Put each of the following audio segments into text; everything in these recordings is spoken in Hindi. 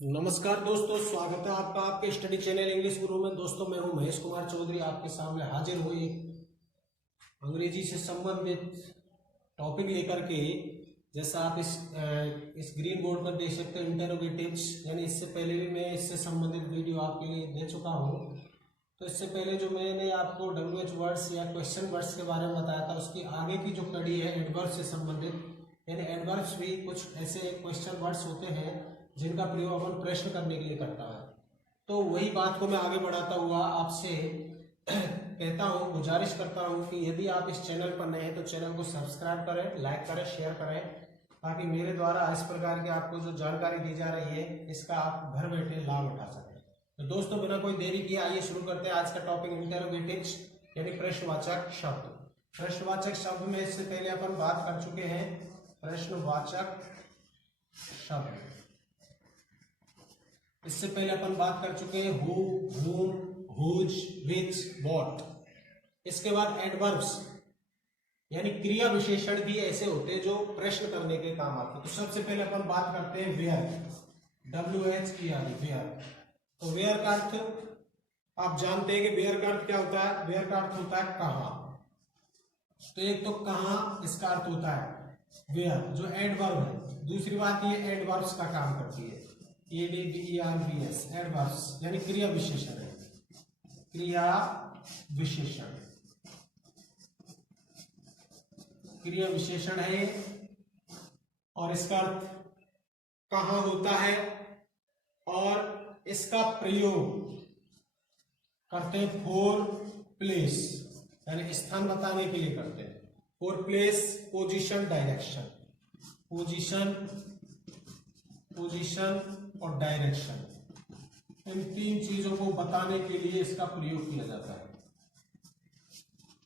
नमस्कार दोस्तों, स्वागत है आपका आपके स्टडी चैनल इंग्लिश गुरु में। दोस्तों, मैं हूं महेश कुमार चौधरी, आपके सामने हाजिर हुई अंग्रेजी से संबंधित टॉपिक लेकर के। जैसा आप इस ग्रीन बोर्ड पर देख सकते हो, इंटरोगेटिव्स, यानी इससे पहले भी मैं इससे संबंधित वीडियो आपके लिए दे चुका हूं। तो इससे पहले जो मैंने आपको WH वर्ड्स या क्वेश्चन वर्ड्स के बारे में बताया था, उसकी आगे की जो कड़ी है एडवर्ब से संबंधित, यानी एडवर्ब्स भी कुछ ऐसे क्वेश्चन वर्ड्स होते हैं जिनका प्रयोग अपन प्रश्न करने के लिए करता है। तो वही बात को मैं आगे बढ़ाता हुआ आपसे कहता हूँ, गुजारिश करता हूँ कि यदि आप इस चैनल पर नए हैं तो चैनल को सब्सक्राइब करें, लाइक करें, शेयर करें, ताकि मेरे द्वारा इस प्रकार की आपको जो जानकारी दी जा रही है इसका आप घर बैठे लाभ उठा सकें। तो दोस्तों, बिना कोई देरी किए आइए शुरू करते हैं आज का टॉपिक, इंटरोगेटिव्स यानी प्रश्नवाचक शब्द। प्रश्नवाचक शब्द में इससे पहले अपन बात कर चुके हैं प्रश्नवाचक शब्द। इससे पहले अपन बात कर चुके हैं who, whom, whose, which, what। इसके बाद एडवर्ब्स यानी क्रिया विशेषण भी ऐसे होते हैं जो प्रश्न करने के काम आते हैं। तो सबसे पहले अपन बात करते हैं वेयर, WHERE, वेयर। तो वेयर का अर्थ आप जानते हैं कि वेयर का अर्थ क्या होता है। वेयर का अर्थ होता है कहाँ। तो एक तो कहाँ इसका अर्थ होता है वेयर, जो एडवर्ब है। दूसरी बात ये एडवर्ब्स का काम करती है, ADVERBS, एडवर्ब्स यानी क्रिया विशेषण है, क्रिया विशेषण, क्रिया विशेषण है। और इसका अर्थ कहाँ होता है और इसका प्रयोग करते हैं फॉर प्लेस, यानी स्थान बताने के लिए करते हैं। For place, position, direction, position और डायरेक्शन, इन तीन चीजों को बताने के लिए इसका प्रयोग किया जाता है।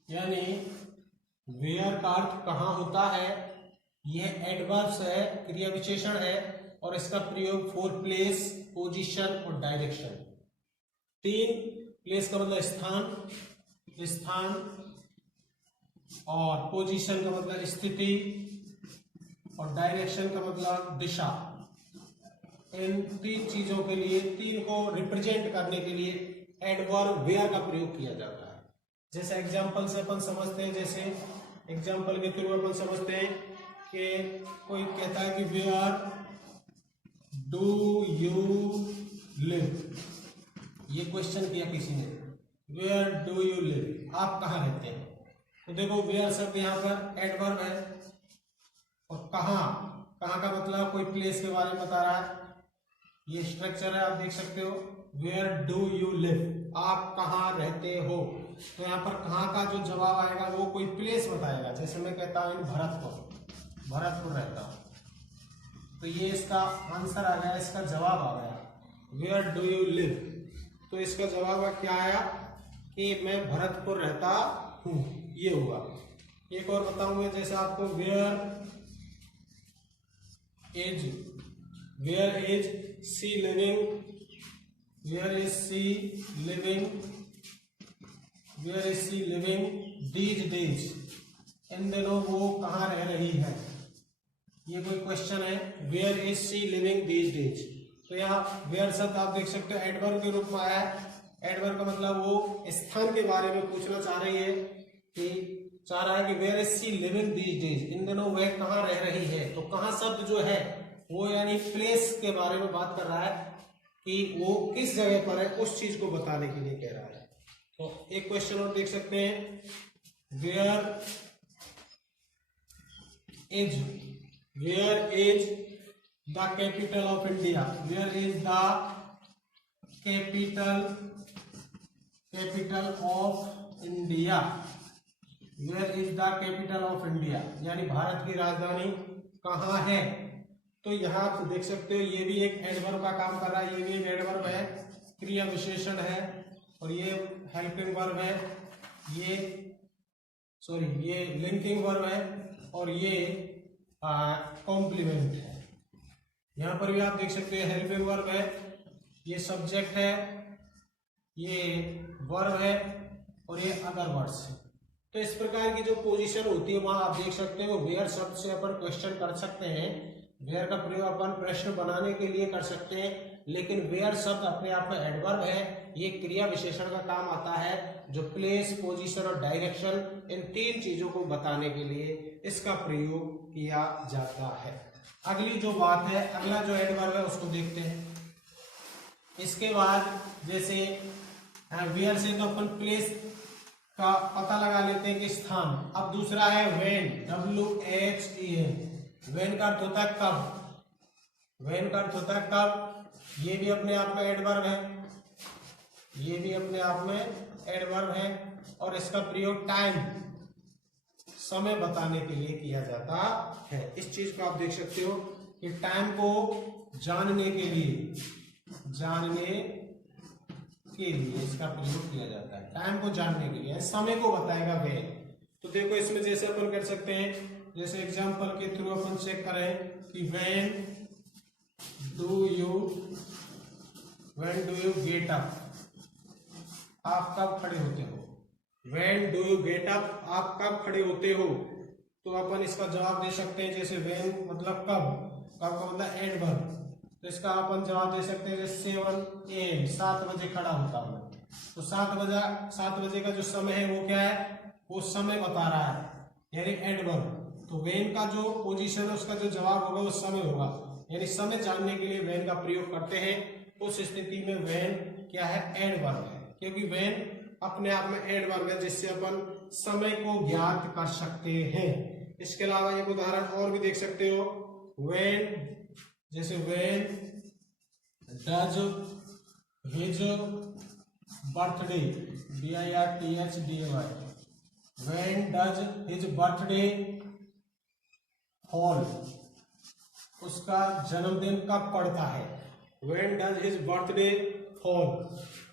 यानी वेयर का अर्थ कहाँ होता है, यह एडवर्ब्स है, क्रिया विशेषण है, और इसका प्रयोग फॉर प्लेस, पोजीशन और डायरेक्शन। तीन, प्लेस का मतलब स्थान, और पोजीशन का मतलब स्थिति, और डायरेक्शन का मतलब दिशा। इन तीन चीजों के लिए, तीन को रिप्रेजेंट करने के लिए एडवर्ब वेयर का प्रयोग किया जाता है। जैसे एग्जांपल से अपन समझते हैं, जैसे एग्जांपल के थ्रू अपन समझते हैं कि कोई कहता है कि वेयर डू यू लिव। ये क्वेश्चन किया किसी ने, वेयर डू यू लिव, आप कहाँ रहते हैं। तो देखो, वेयर शब्द यहाँ पर एडवर्ब है, और कहाँ का मतलब कोई प्लेस के बारे में बता रहा है। ये स्ट्रक्चर है, आप देख सकते हो, वेयर डू यू लिव, आप कहाँ रहते हो। तो यहाँ पर कहाँ का जो जवाब आएगा वो कोई प्लेस बताएगा। जैसे मैं कहता हूँ भरतपुर रहता हूँ, तो ये इसका आंसर आ गया, इसका जवाब आ गया, वेयर डू यू लिव। तो इसका जवाब क्या आया कि मैं भरतपुर रहता हूँ, ये हुआ। एक और बताऊंगा, जैसे आपको where is she living these days, इन दिनों वो कहाँ रह रही है। ये कोई क्वेश्चन है, where is she living these days. तो यहाँ वेयर शब्द आप देख सकते हो एडवर्ब के रूप में आया है। एडवर्ब का मतलब वो स्थान के बारे में पूछना चाह रहा है कि where is she living these days, इन दिनों वह कहाँ रह रही है। तो कहाँ शब्द जो है वो यानी प्लेस के बारे में बात कर रहा है कि वो किस जगह पर है, उस चीज को बताने के लिए कह रहा है। तो एक क्वेश्चन और देख सकते हैं, where is the capital of India, where is the capital of India, where is the capital of India, यानी भारत की राजधानी कहाँ है। तो यहाँ आप देख सकते हो, ये भी एक एडवर्ब का काम कर रहा है, ये भी एक एडवर्ब है, क्रिया विशेषण है, और ये हेल्पिंग वर्ब है, ये लिंकिंग वर्ब है, और ये कॉम्प्लीमेंट है। यहाँ पर भी आप देख सकते हो हेल्पिंग वर्ब है, ये सब्जेक्ट है, ये वर्ब है, और ये अदर वर्ड्स है। तो इस प्रकार की जो पोजीशन होती है वहां आप देख सकते हो, वेयर शब्द से अपन क्वेश्चन कर सकते हैं वेयर का प्रयोग अपन प्रश्न बनाने के लिए कर सकते हैं, लेकिन वेयर शब्द अपने आप में एडवर्ब है। ये क्रिया विशेषण का काम आता है जो प्लेस, पोजीशन और डायरेक्शन इन तीन चीजों को बताने के लिए इसका प्रयोग किया जाता है। अगली जो बात है, अगला जो एडवर्ब है उसको देखते हैं। इसके बाद जैसे वेयर से तो अपन प्लेस का पता लगा लेते हैं कि स्थान। अब दूसरा है व्हेन, WHEN। व्हेन का अर्थ होता है कब, व्हेन का अर्थ होता है कब। ये भी अपने आप में एडवर्ब है, ये भी अपने आप में एडवर्ब है और इसका प्रयोग टाइम, समय बताने के लिए किया जाता है। इस चीज को आप देख सकते हो कि टाइम को जानने के लिए, जानने के लिए इसका प्रयोग किया जाता है। टाइम को जानने के लिए, समय को बताएगा वे। तो देखो इसमें जैसे अपन कर सकते हैं, जैसे एग्जांपल के थ्रू अपन चेक करें कि when do you get up, आप कब खड़े होते हो। When do you get up, आप कब खड़े होते हो। तो अपन इसका जवाब दे सकते हैं, जैसे व्हेन मतलब कब, कब का मतलब एडवर्ब। तो इसका अपन जवाब दे सकते हैं जैसे 7 AM, 7 बजे खड़ा होता हूं। तो 7 बजे का जो समय है वो क्या है, वो समय बता रहा है, यानी एडवर्ब। तो व्हेन का जो पोजीशन है उसका जो जवाब होगा वो समय होगा, यानी समय जानने के लिए व्हेन का प्रयोग करते हैं। उस स्थिति में व्हेन क्या है, एडवर्ब है, क्योंकि व्हेन अपने आप में एडवर्ब है जिससे अपन समय को ज्ञात कर सकते हैं। इसके अलावा एक उदाहरण और भी देख सकते हो, व्हेन, जैसे when does his birthday, BIRTHDAY, when does his birthday fall, उसका जन्मदिन कब पड़ता है। When does his birthday fall,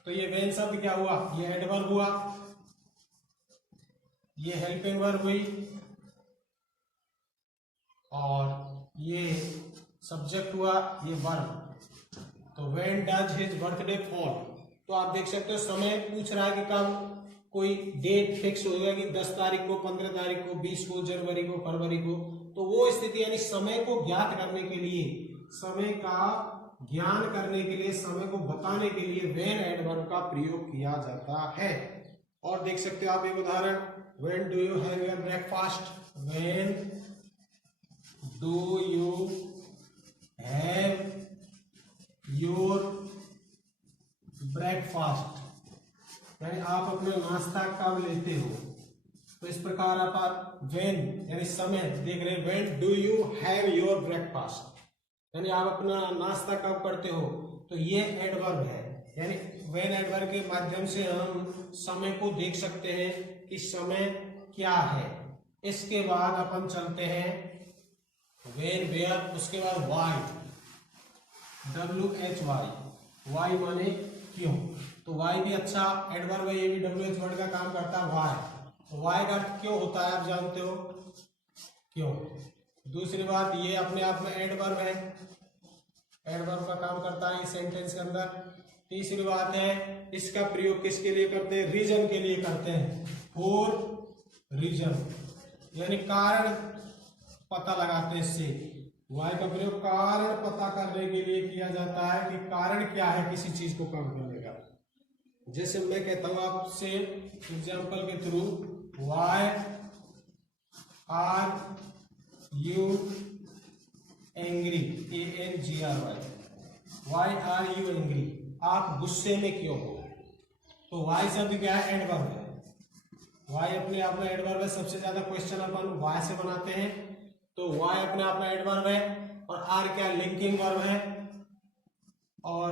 तो ये व्हेन शब्द क्या हुआ, ये एडवर्ब हुआ, ये हेल्पिंग वर्ब हुई और ये सब्जेक्ट हुआ, ये वर्ब। तो when does his birthday fall, तो आप देख सकते हो समय पूछ रहा है कि कब, कोई डेट फिक्स होगा कि 10 तारीख को, 15 तारीख को, 20 को, जनवरी को, फरवरी को। तो वो स्थिति यानी समय को ज्ञात करने के लिए, समय का ज्ञान करने के लिए, समय को बताने के लिए व्हेन एडवर्ब का प्रयोग किया जाता है। और देख सकते हो आप एक उदाहरण, when do you have your breakfast, when do you have your breakfast, यानी आप अपना नाश्ता कब लेते हो। तो इस प्रकार आप व्हेन यानी समय देख रहे हैं, when do you have your breakfast, यानी आप अपना नाश्ता कब करते हो। तो ये एडवर्ब है, यानी व्हेन एडवर्ब के माध्यम से हम समय को देख सकते हैं कि समय क्या है। इसके बाद अपन चलते हैं व्हेन, वेयर, उसके बाद वाई, WHY, वाई माने क्यों। तो वाई भी अच्छा एडवर्ब है, ये भी WH वर्ड का काम करता है, वाई। तो वाई का अर्थ क्यों होता है, आप जानते हो, क्यों। दूसरी बात, ये अपने आप में एडवर्ब है, एडवर्ब का काम करता है इस सेंटेंस के अंदर। तीसरी बात है, इसका प्रयोग किसके लिए करते हैं, रीजन के लिए करते हैं, फॉर रीजन, यानी कारण पता लगाते हैं। इससे वाई का प्रयोग कारण पता करने के लिए किया जाता है कि कारण क्या है किसी चीज को काम करने का। जैसे मैं कहता हूं आपसे एग्जाम्पल के थ्रू, why are you angry, ANGRY, why are you angry, आप गुस्से में क्यों हो। तो वाई शब्द क्या है, एडवर्ब है, वाई अपने आप में एडवर्ब है। सबसे ज्यादा क्वेश्चन अपन वाई से बनाते हैं, तो वाई अपने आप में एडवर्ब है और आर क्या, लिंकिंग वर्ब है, और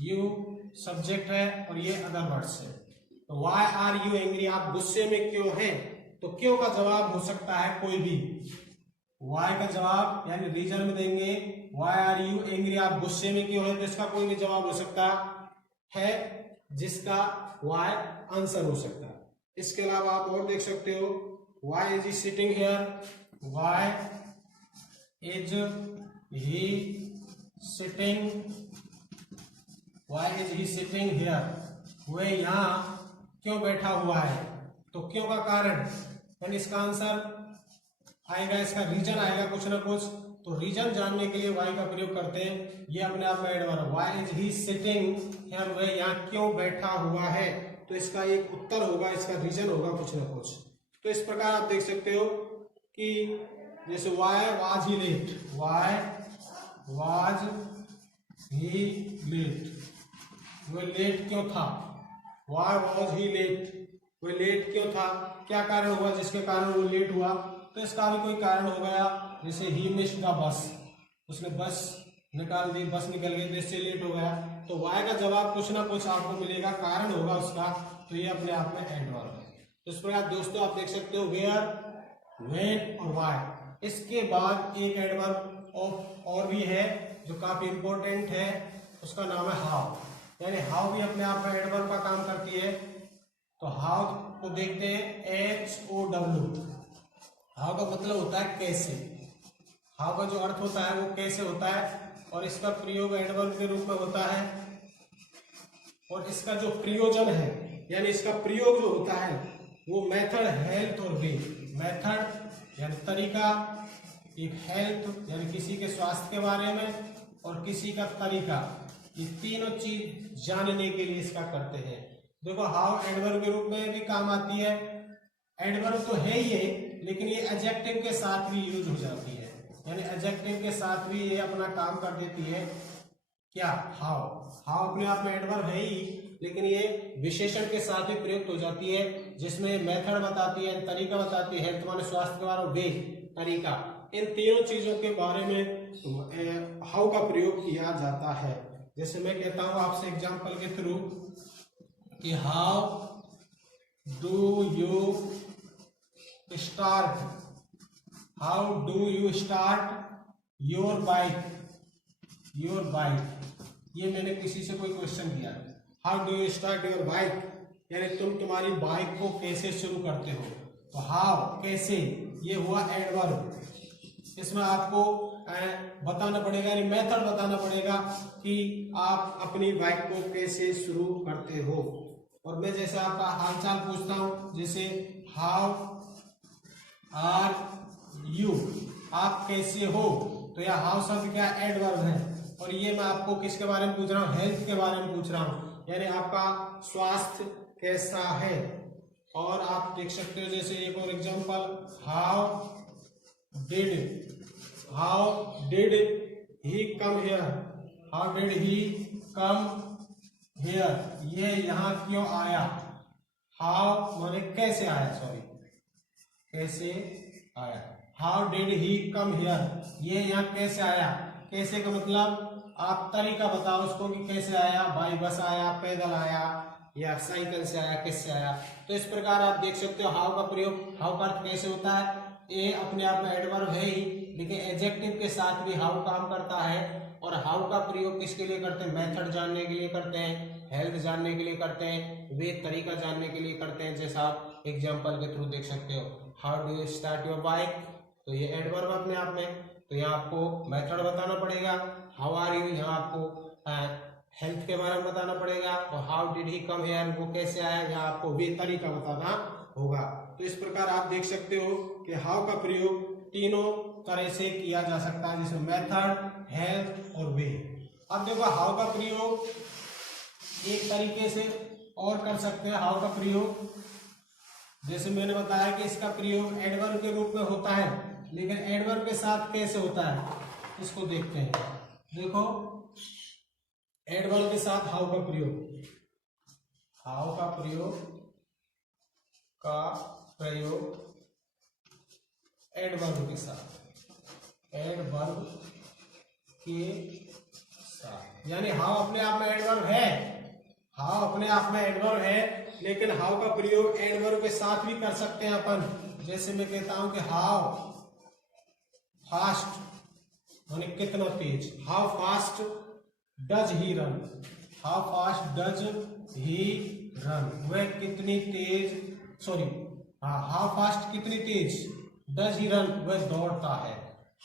यू सब्जेक्ट है और ये अदर वर्ड्स है। तो वाई आर यू एंग्री, आप गुस्से में क्यों हैं। तो क्यों का जवाब हो सकता है कोई भी, वाई का जवाब यानी रीजन में देंगे, वाई आर यू एंग्री, आप गुस्से में क्यों हैं, तो इसका कोई भी जवाब हो सकता है जिसका वाई आंसर हो सकता है। इसके अलावा आप और देख सकते हो, why is he sitting here, why is he sitting, why is he sitting here, वह यहां क्यों बैठा हुआ है। तो क्यों का कारण यानी इसका आंसर आएगा, इसका रीजन आएगा कुछ ना कुछ, तो रीजन जानने के लिए वाई का प्रयोग करते हैं। ये अपने आप में adverb, why is he sitting here, वह यहाँ क्यों बैठा हुआ है, तो इसका एक उत्तर होगा, इसका रीजन होगा कुछ ना कुछ। तो इस प्रकार आप देख सकते हो कि जैसे why was he late, why was he late, वह लेट क्यों था, वाई वाज ही लेट, वह लेट क्यों था, क्या कारण हुआ जिसके कारण वो लेट हुआ, तो इसका भी कोई कारण हो गया, जैसे ही मिस्ड द बस, उसने बस निकाल दी, बस निकल गई, इससे लेट हो गया। तो वाई का जवाब कुछ ना कुछ आपको मिलेगा, कारण होगा उसका, तो ये अपने आप में एडवर्ब है। तो इस प्रकार दोस्तों आप देख सकते हो वेयर, व्हेन और व्हाई। इसके बाद एक एडवर्ब और भी है जो काफी इंपॉर्टेंट है, उसका नाम है हाउ, यानी हाउ भी अपने आप में एडवर्ब का काम करती है। तो हाउ को देखते हैं, HOW। हाउ का मतलब होता है कैसे, हाउ का जो अर्थ होता है वो कैसे होता है, और इसका प्रयोग एडवर्ब के रूप में होता है। और इसका जो प्रयोजन है, यानी इसका प्रयोग जो होता है वो मेथड, हेल्थ और वे। मेथड यानी तरीका, एक हेल्थ यानी किसी के स्वास्थ्य के बारे में, और किसी का तरीका, ये तीनों चीज जानने के लिए इसका करते हैं। देखो हाउ एडवर्ब के रूप में भी काम आती है, एडवर्ब तो है ही है, लेकिन ये एडजेक्टिव के साथ भी यूज हो जाती है, यानी एडजेक्टिव के साथ भी ये अपना काम कर देती है। क्या, हाउ, हाउ अपने आप में एडवर्ब है ही, लेकिन ये विशेषण के साथ भी प्रयुक्त हो जाती है, जिसमें मेथड बताती है, तरीका बताती है, हेल्थ माने स्वास्थ्य के बारे में, वे तरीका, इन तीनों चीजों के बारे में हाउ का प्रयोग किया जाता है। जैसे मैं कहता हूं आपसे एग्जाम्पल के थ्रू कि how do you start, how do you start your bike, your bike, ये मैंने किसी से कोई क्वेश्चन किया, how do you start your bike, यानी तुम तुम्हारी बाइक को कैसे शुरू करते हो। तो हाउ कैसे, ये हुआ एडवर्ब, इसमें आपको बताना पड़ेगा, यानी मेथड बताना पड़ेगा कि आप अपनी बाइक को कैसे शुरू करते हो। और मैं जैसे आपका हालचाल पूछता हूं, जैसे हाउ आर यू, आप कैसे हो, तो यह हाउ शब्द क्या, एडवर्ब है। और ये मैं आपको किसके बारे में पूछ रहा हूँ, हेल्थ के बारे में पूछ रहा हूँ, यानी आपका स्वास्थ्य कैसा है। और आप देख सकते हो जैसे एक और example, how did he come here, how did he come here, ये यहाँ क्यों आया, हाउ माने कैसे आया, सॉरी कैसे आया, how did he come here, ये यहाँ कैसे आया, कैसे का मतलब आप तरीका बताओ उसको कि कैसे आया, बाई बस आया, पैदल आया, या साइकिल से आया, किससे आया। तो इस प्रकार आप देख सकते हो हाउ का प्रयोग, हाउ का अर्थ कैसे होता है, ये अपने आप में एडवर्ब है ही, लेकिन एडजेक्टिव के साथ भी हाउ काम करता है। और हाउ का प्रयोग किसके लिए करते हैं, मेथड जानने के लिए करते हैं, हेल्थ जानने के लिए करते हैं, वे तरीका जानने के लिए करते हैं, जैसा आप एग्जाम्पल के थ्रू देख सकते हो। How do you start your bike, तो ये एडवर्ब अपने आप में, तो यहाँ आपको मेथड बताना पड़ेगा, हाउ आर यू, यहाँ आपको हेल्थ के बारे में बताना पड़ेगा, और how did he come here, वो कैसे आया, यहाँ आपको वे तरीका बताना होगा। तो इस प्रकार आप देख सकते हो कि हाउ का प्रयोग तीनों तरह से किया जा सकता है, जिसमें मेथड, हेल्थ और वे। अब देखो हाउ का प्रयोग एक तरीके से और कर सकते हैं, हाउ का प्रयोग जैसे मैंने बताया कि इसका प्रयोग एडवर्ब के रूप में होता है, लेकिन एडवर्ब के साथ कैसे होता है इसको देखते हैं। देखो एडवर्ब के साथ हाउ का प्रयोग, हाउ का प्रयोग एडवर्ब के साथ, एडवर्ब के साथ, यानी हाउ अपने आप में एडवर्ब है, हाउ अपने आप में एडवर्ब है, लेकिन हाउ का प्रयोग एडवर्ब के साथ भी कर सकते हैं अपन। जैसे मैं कहता हूं कि हाउ फास्ट यानी कितना तेज, how fast does he run, how fast does he run, वह कितनी तेज, सॉरी हाँ, हाउ फास्ट कितनी तेज, डज ही रन वह दौड़ता है,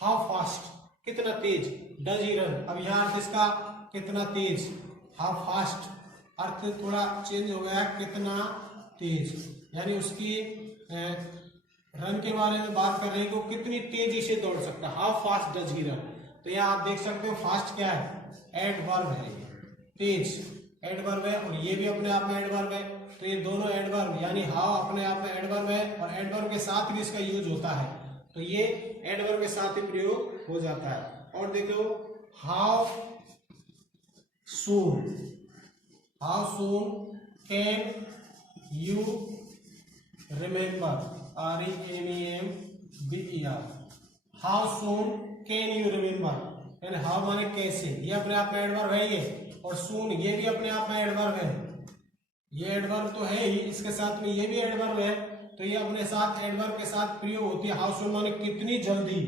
हाउ फास्ट कितना तेज, डज ही रन, अब यहाँ अर्थ इसका कितना तेज, हाउ फास्ट अर्थ थोड़ा चेंज हो गया, कितना तेज, यानी उसकी रन के बारे में बात कर रहे हैं कि वो कितनी तेजी से दौड़ सकता है, how fast does he run. तो यहाँ आप देख सकते हो फास्ट क्या है, एडवर्ब है, ये तेज एडवर्ब है, और ये भी अपने आप में एडवर्ब है। तो ये दोनों एडवर्ब, यानी हाउ अपने आप में एडवर्ब है और एडवर्ब के साथ भी इसका यूज होता है, तो ये एडवर्ब के साथ ही प्रयोग हो जाता है। और देखो how soon, how soon can you remember, REMEMBER, how soon can you remember, यानी हाउ माने कैसे, ये अपने आप में एडवर्ब है ये, और सून ये भी अपने आप में एडवर्ब है, ये एडवर्ब तो है ही, इसके साथ में ये भी एडवर्ब है, तो ये अपने साथ एडवर्ब के साथ प्रयोग होती है। हाउ सून माने कितनी जल्दी,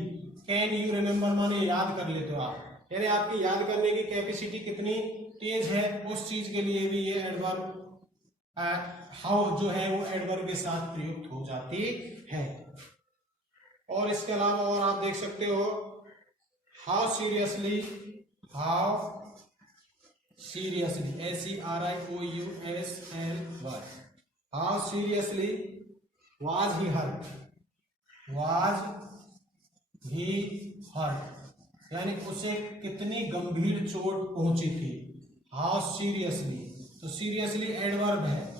कैन यू रिमेम्बर माने याद कर लेते हो आप, यानी आपकी याद करने की कैपेसिटी कितनी तेज है, उस चीज के लिए भी ये एडवर्ब हाउ जो है वो एडवर्ब के साथ प्रयुक्त हो जाती है। और इसके अलावा और आप देख सकते हो how seriously, how seriously, SERIOUSLY, how seriously was he hurt, was he hurt, यानी उसे कितनी गंभीर चोट पहुंची थी, हाउ सीरियसली। तो सीरियसली एडवर्ब है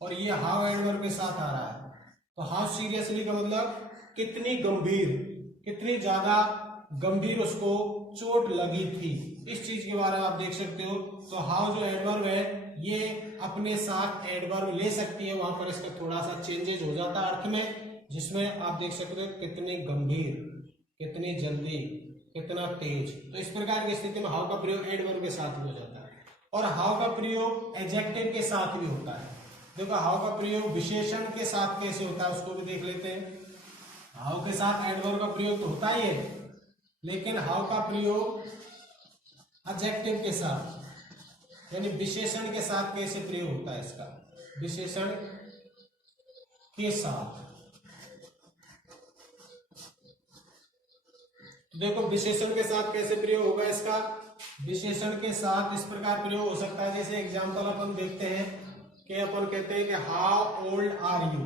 और ये हाउ एडवर्ब के साथ आ रहा है, तो हाउ सीरियसली का मतलब कितनी गंभीर, कितनी ज्यादा गंभीर उसको चोट लगी थी, इस चीज के बारे में आप देख सकते हो। तो हाउ जो एडवर्ब है ये अपने साथ एडवर्ब ले सकती है, वहां पर इसका थोड़ा सा चेंजेस हो जाता है अर्थ में, जिसमें आप देख सकते हो कितनी गंभीर, कितनी जल्दी, कितना तेज। तो इस प्रकार की स्थिति में हाउ का प्रयोग एडवर्ब के साथ हो जाता है। और हाउ का प्रयोग एडजेक्टिव के साथ भी होता है। देखो हाउ का प्रयोग विशेषण के साथ कैसे होता है उसको भी देख लेते हैं। हाउ के साथ एडवर्ब का प्रयोग तो होता ही है, लेकिन हाउ का प्रयोग एडजेक्टिव के साथ यानी विशेषण के साथ कैसे प्रयोग होता है इसका, विशेषण के साथ। तो देखो विशेषण के साथ कैसे प्रयोग होगा इसका, विशेषण के साथ इस प्रकार प्रयोग हो सकता है। जैसे एग्जांपल अपन देखते हैं कि अपन कहते हैं कि how old are you,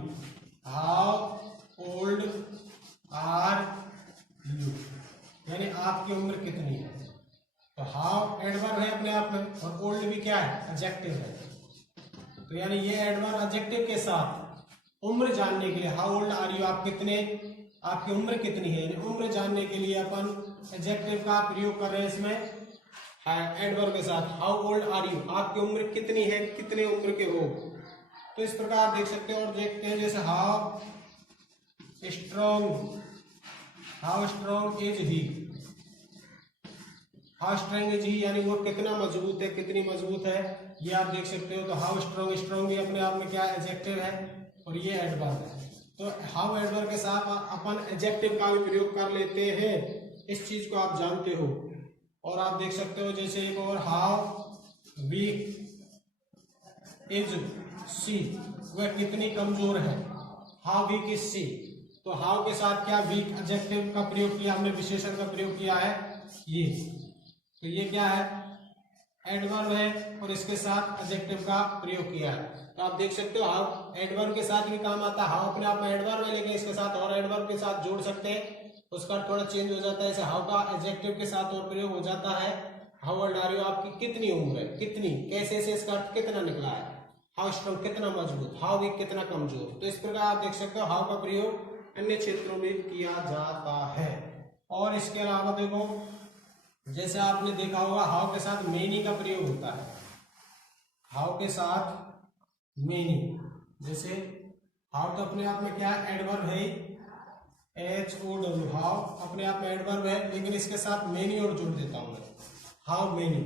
how old are you, यानी आपकी उम्र कितनी है। तो हाउ एडवर्ब है अपने आप में और ओल्ड भी क्या है, एडजेक्टिव है। तो यानी ये एडवर्ब एडजेक्टिव के साथ उम्र जानने के लिए, हाउ ओल्ड आर यू, आप कितने, आपकी उम्र कितनी है, यानी उम्र जानने के लिए अपन एडजेक्टिव का प्रयोग कर रहे हैं इसमें एडवर्ब के साथ। हाउ ओल्ड आर यू, आपकी उम्र कितनी है, कितने उम्र के हो। तो इस प्रकार देख सकते हैं। और देखते हैं जैसे how strong, how strong is he, how strong is he यानी वो कितना मजबूत है, कितनी मजबूत है, ये आप देख सकते हो। तो हाउ स्ट्रॉन्ग, स्ट्रॉन्ग भी अपने आप में क्या एडजेक्टिव है और ये एडवर्ब है। तो हाउ एडवर्ब के साथ अपन एडजेक्टिव का भी प्रयोग कर लेते हैं, इस चीज को आप जानते हो। और आप देख सकते हो जैसे एक और हाउ वीक इज सी, वह कितनी कमजोर है, हाउ वीक इज सी। तो हाउ के साथ क्या वीक एडजेक्टिव का प्रयोग किया हमने, विशेषण का प्रयोग किया है ये। तो ये क्या है, एडवर्ब है और इसके साथ एडजेक्टिव का प्रयोग किया है। तो आप देख सकते हो हाउ एडवर्ब के साथ भी काम आता है। हाउ अपने आप में एडवर्ब है, लेकिन इसके साथ और एडवर्ब के साथ जोड़ सकते हैं, उसका थोड़ा चेंज हो जाता है। जैसे हाउ का एडजेक्टिव के साथ और प्रयोग हो जाता है, हाउ ओल्ड आर यू, आपकी कितनी उम्र है, कितनी, कैसे से इसका अर्थ कितना निकला है। हाउ स्ट्रॉन्ग कितना मजबूत, हाउ वीक कितना कमजोर। तो इस प्रकार आप देख सकते हो हाउ का प्रयोग अन्य क्षेत्रों में किया जाता है। और इसके अलावा देखो जैसे आपने देखा होगा हाउ के साथ मेनी का प्रयोग होता है, हाउ के साथ मेनी। जैसे हाउ तो अपने आप में क्या है, एडवर्ब है, HOW, हाउ अपने आप में एडवर्ब है, लेकिन इसके साथ मेनी और जोड़ देता हूं मैं, हाउ मेनी,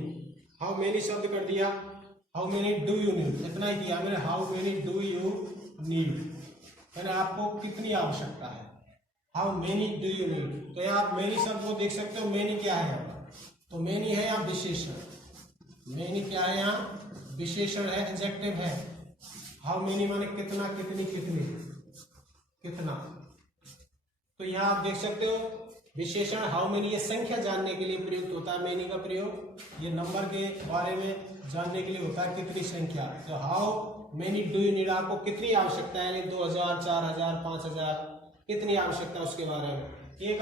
हाउ मेनी शब्द कर दिया। How many do you need, इतना ही किया मैंने, how many do you need, यानी आपको कितनी आवश्यकता है, how many do you need. तो यहाँ आप मेनी शब्द को देख सकते हो, मेनी क्या है यहाँ, तो मेनी है यहाँ विशेषण, मेनी क्या है यहाँ विशेषण है, एडजेक्टिव है। हाउ मेनी माने कितना, कितनी, कितनी, कितना। तो यहाँ आप देख सकते हो विशेषण हाउ मेनी ये संख्या जानने के लिए प्रयुक्त होता है। मेनी का प्रयोग ये नंबर के बारे में जानने के लिए होता है, कितनी संख्या। तो how many do you need, आपको कितनी आवश्यकता है, 2000, 4000, 5000, कितनी आवश्यकता उसके बारे में। एक